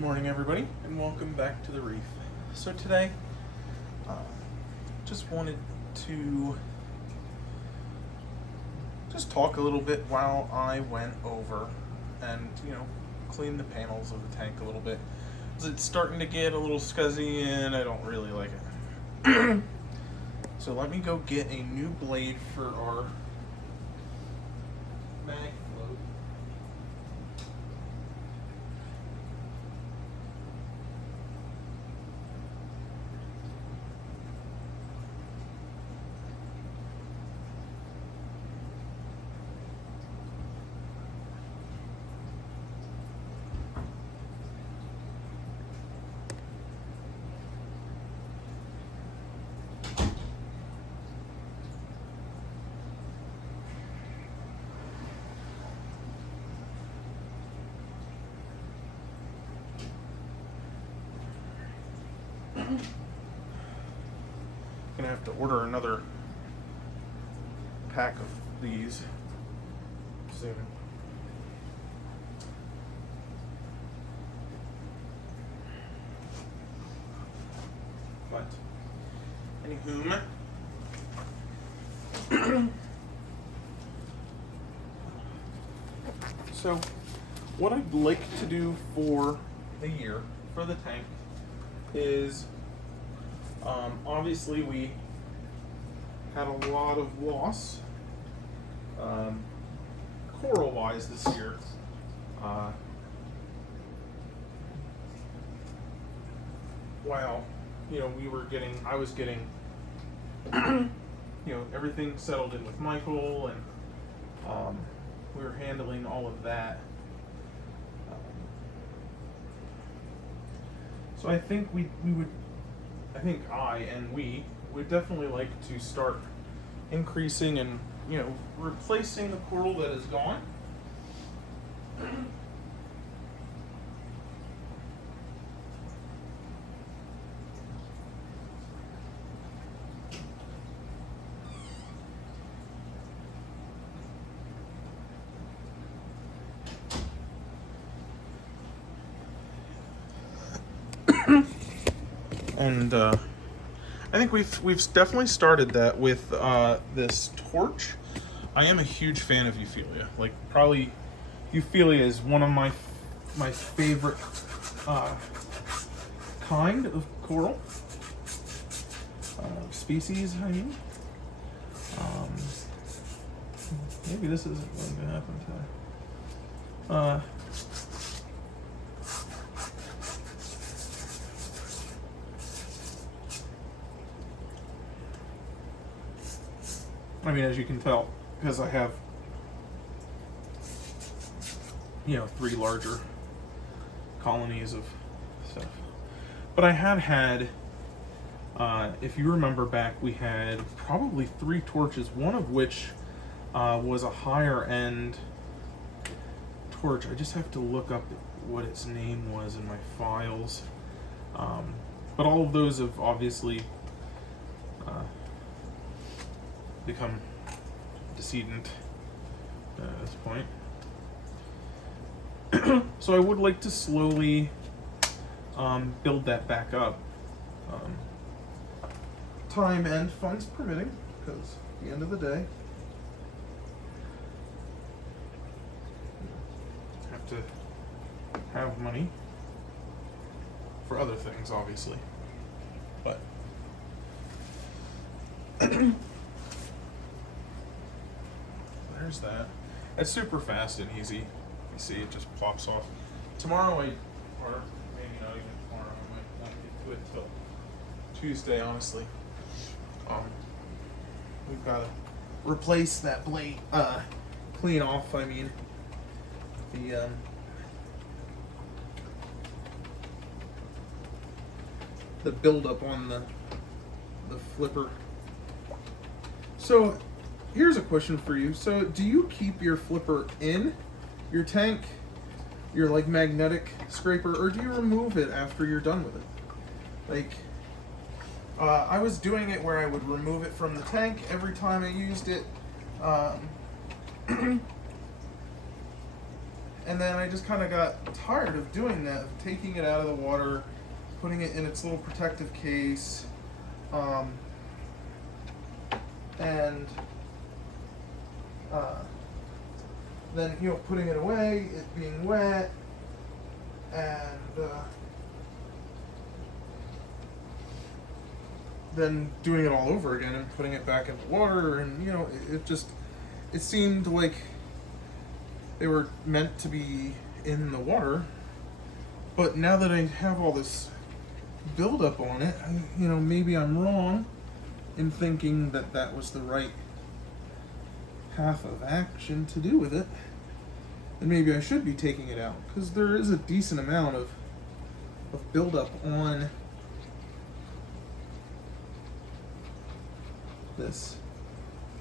Good morning, everybody, and welcome back to the Reef. So today, just wanted to just talk a little bit while I went over and, clean the panels of the tank a little bit. 'Cause it's starting to get a little scuzzy and I don't really like it. So let me go get a new blade for our mag float. Gonna have to order another pack of these soon. But anywho, so what I'd like to do for the year for the tank is obviously we had a lot of loss coral wise this year. While I was getting everything settled in with Michael, and we were handling all of that. So I think we would definitely like to start increasing and replacing the coral that is gone. And I think we've definitely started that with this torch. I am a huge fan of Euphilia. Like, probably Euphilia is one of my favorite kind of coral species. I mean, maybe this isn't going to happen today. I mean, as you can tell, because I have, 3 larger colonies of stuff. But I had, if you remember back, we had probably 3 torches, one of which was a higher end torch. I just have to look up what its name was in my files. But all of those have obviously become decedent at this point. So I would like to slowly build that back up, time and funds permitting, because at the end of the day, I have to have money for other things, obviously. But there's that. It's super fast and easy. You see, it just plops off. Tomorrow, or maybe not even tomorrow, I might not get to it till Tuesday, honestly. We've got to replace that blade, clean off, the buildup on the flipper. So, here's a question for you. So, do you keep your flipper in your tank, your magnetic scraper, or do you remove it after you're done with it? I was doing it where I would remove it from the tank every time I used it, And then I just kind of got tired of doing that, of taking it out of the water, putting it in its little protective case, and then, you know, putting it away, it being wet, and then doing it all over again and putting it back in the water, and, you know, it seemed like they were meant to be in the water. But now that I have all this buildup on it, you know, maybe I'm wrong in thinking that that was the right path of action to do with it. And maybe I should be taking it out, because there is a decent amount of buildup on this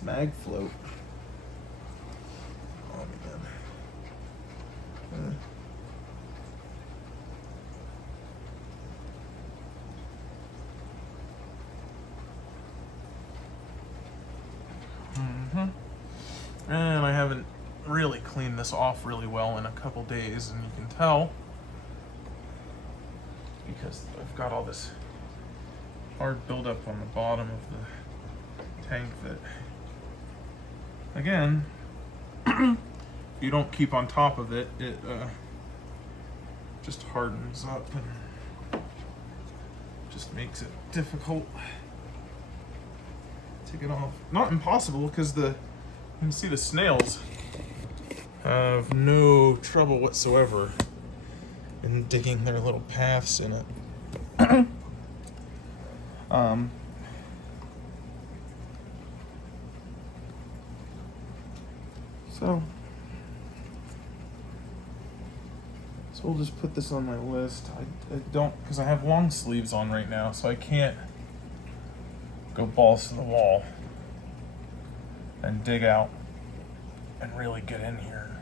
mag float. Oh man. And I haven't really cleaned this off really well in a couple days, and you can tell because I've got all this hard buildup on the bottom of the tank that, again, if you don't keep on top of it, it just hardens up and just makes it difficult to get off. Not impossible, because you can see the snails have no trouble whatsoever in digging their little paths in it. So we'll just put this on my list. I don't, because I have long sleeves on right now, so I can't go balls to the wall and dig out and really get in here and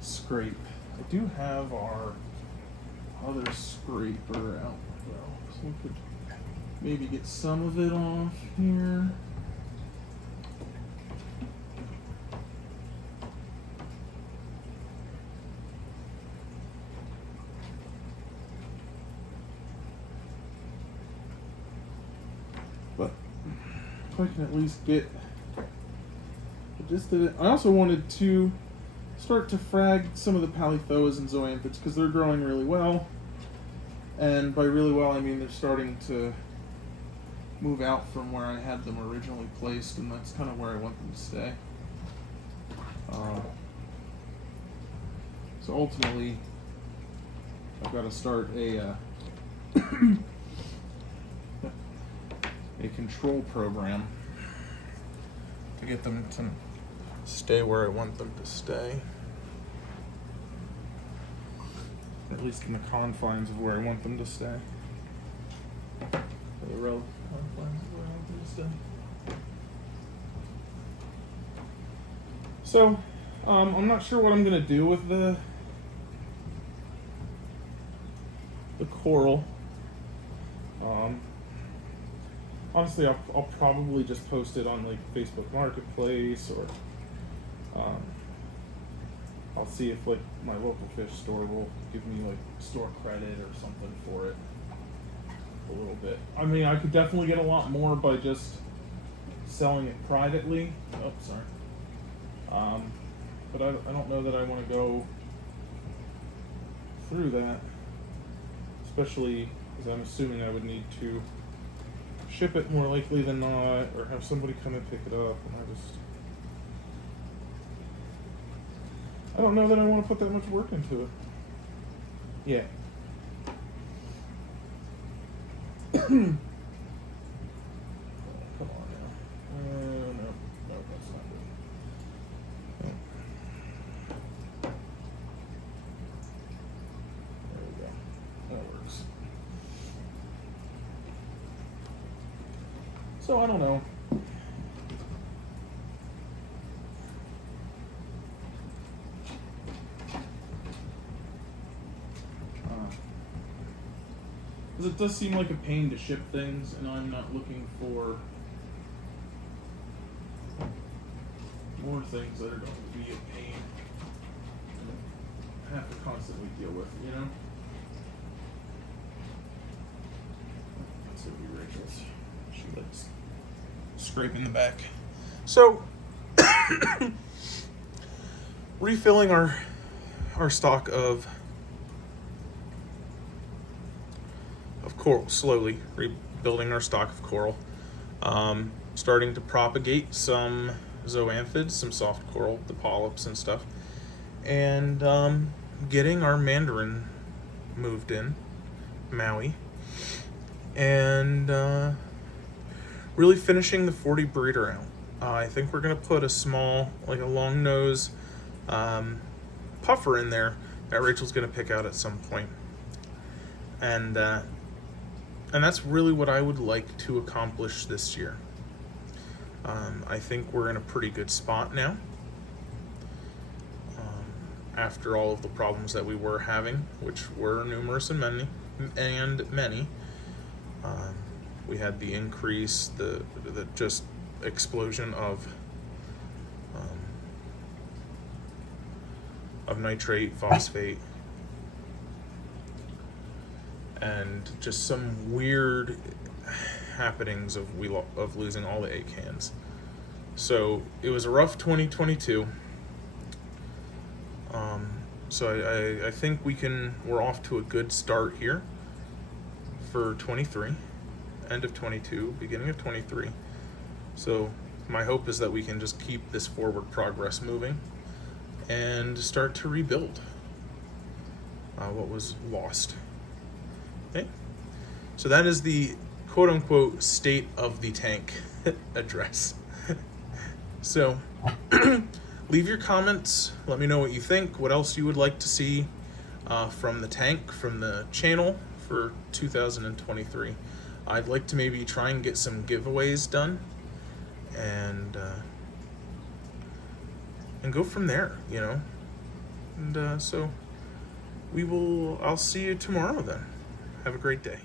scrape. I do have our other scraper out though, so we could maybe get some of it off here. But if I can at least get the gist of it. I also wanted to start to frag some of the polyphoas and zoanthids, because they're growing really well. And by really well, I mean they're starting to move out from where I had them originally placed, and that's kind of where I want them to stay. So ultimately, I've got to start a a control program to get them to stay where I want them to stay. At least in the confines of where I want them to stay. The relative confines of where I want them to stay. So, I'm not sure what I'm gonna do with the coral. Honestly, I'll probably just post it on like Facebook Marketplace, or I'll see if like my local fish store will give me like store credit or something for it a little bit. I mean, I could definitely get a lot more by just selling it privately. Oh, sorry. But I don't know that I want to go through that, especially because I'm assuming I would need to ship it more likely than not, or have somebody come and pick it up, and I don't know that I want to put that much work into it. Yeah. Come on now. No, that's not good. Yeah. There we go. That works. So I don't know. Because it does seem like a pain to ship things, and I'm not looking for more things that are going to be a pain. have to constantly deal with, you know? That's what we Rachel's. She likes scraping the back. So, refilling our stock of coral, slowly rebuilding our stock of coral. Starting to propagate some zoanthids, some soft coral, the polyps and stuff, and getting our mandarin moved in, Maui, and really finishing the 40 breeder out. I think we're going to put a small, like a long nose puffer in there that Rachel's going to pick out at some point. And that's really what I would like to accomplish this year. I think we're in a pretty good spot now. After all of the problems that we were having, which were numerous and many. We had the increase, the just explosion of nitrate, phosphate, and just some weird happenings of losing all the egg cans. So it was a rough 2022. So I think we're off to a good start here for 23, end of 22, beginning of 23. So my hope is that we can just keep this forward progress moving and start to rebuild what was lost. Okay, so that is the quote-unquote state of the tank address. So leave your comments, let me know what you think, what else you would like to see from the tank, from the channel for 2023. I'd like to maybe try and get some giveaways done and go from there, you know. And so I'll see you tomorrow then. Have a great day.